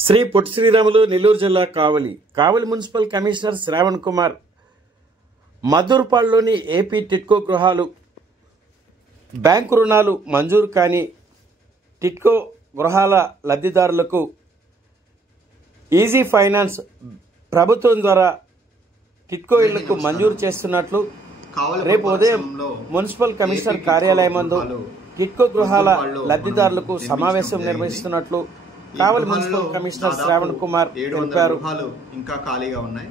శ్రీ పొట్టి శ్రీరాములు నెల్లూరు జిల్లా Kavali municipal commissioner Shravan Kumar మధుర్పాడులోని AP TIDCO గృహాలు బ్యాంకు రుణాలు మంజూరు కాని టిట్కో గృహాల లబ్ధిదారులకు ఈజీ ఫైనాన్స్ ప్రభుత్వం ద్వారా టిట్కో ఇళ్లకు మంజూరు చేస్తున్నట్లు రేపు ఉదయం మున్సిపల్ కమిషనర్ కార్యాలయం నందు టిట్కో గృహాల లబ్ధిదారులకు సమావేశం నిర్వహిస్తున్నట్లు కావలి మున్సిపల్ కమిషనర్ శ్రావణ్ కుమార్ తెలిపారు. గృహాలు ఇంకా ఖాళీగా ఉన్నాయి.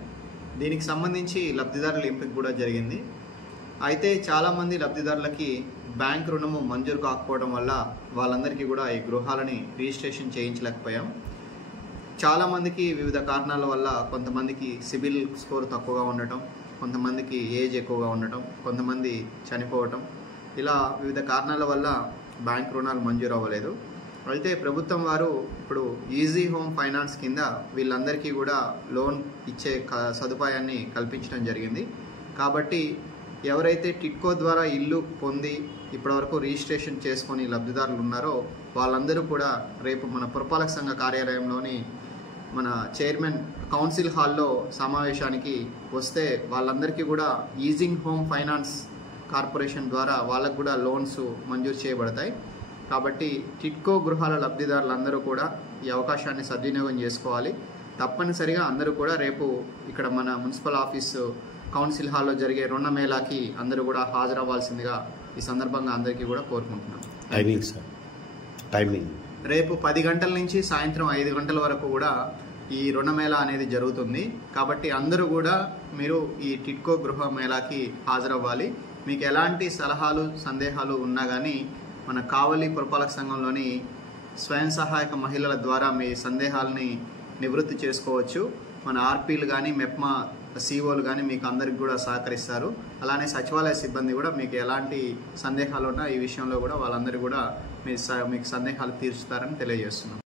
దీనికి సంబంధించి లబ్ధిదారుల ఎంపిక కూడా జరిగింది. అయితే చాలా మంది లబ్ధిదారులకి బ్యాంక్ రుణము మంజూరు కాకపోవడం వల్ల వాళ్ళందరికీ కూడా ఈ గృహాలని రిజిస్ట్రేషన్ చేయించలేకపోయాం. చాలా మందికి వివిధ కారణాల వల్ల కొంతమందికి సిబిల్ స్కోర్ తక్కువగా ఉండటం, కొంతమందికి ఏజ్ ఎక్కువగా ఉండటం, కొంతమంది చనిపోవటం, ఇలా వివిధ కారణాల వల్ల బ్యాంక్ రుణాలు మంజూరు అవ్వలేదు. అయితే ప్రభుత్వం వారు ఇప్పుడు ఈజీ హోమ్ ఫైనాన్స్ కింద వీళ్ళందరికీ కూడా లోన్ ఇచ్చే సదుపాయాన్ని కల్పించడం జరిగింది. కాబట్టి ఎవరైతే టిట్కో ద్వారా ఇల్లు పొంది ఇప్పటివరకు రిజిస్ట్రేషన్ చేసుకొని లబ్ధిదారులు ఉన్నారో వాళ్ళందరూ కూడా రేపు మన పురపాలక సంఘ కార్యాలయంలోని మన చైర్మన్ కౌన్సిల్ హాల్లో సమావేశానికి వస్తే వాళ్ళందరికీ కూడా ఈజీ హోమ్ ఫైనాన్స్ కార్పొరేషన్ ద్వారా వాళ్ళకు కూడా లోన్స్ మంజూరు చేయబడతాయి. కాబట్టి టిట్కో గృహాల లబ్ధిదారులందరూ కూడా ఈ అవకాశాన్ని సద్వినియోగం చేసుకోవాలి. తప్పనిసరిగా అందరూ కూడా రేపు ఇక్కడ మన మున్సిపల్ ఆఫీసు కౌన్సిల్ హాల్లో జరిగే రుణ మేళాకి అందరూ కూడా హాజరవ్వాల్సిందిగా ఈ సందర్భంగా అందరికీ కూడా కోరుకుంటున్నాను. టైమింగ్ రేపు 10 గంటల నుంచి సాయంత్రం 5 గంటల వరకు కూడా ఈ రుణ మేళా అనేది జరుగుతుంది. కాబట్టి అందరూ కూడా మీరు ఈ టిట్కో గృహ మేళాకి హాజరవ్వాలి. మీకు ఎలాంటి సలహాలు సందేహాలు ఉన్నా కానీ మన కావలి పురపాలక సంఘంలోని స్వయం సహాయక మహిళల ద్వారా మీ సందేహాలని నివృత్తి చేసుకోవచ్చు. మన ఆర్పీలు కానీ మెప్మా సిఓలు కానీ మీకు అందరికి కూడా సహకరిస్తారు. అలానే సచివాలయ సిబ్బంది కూడా మీకు ఎలాంటి సందేహాలు ఉన్నా ఈ విషయంలో కూడా వాళ్ళందరూ కూడా మీకు సందేహాలు తీర్చుతారని తెలియజేస్తున్నాం.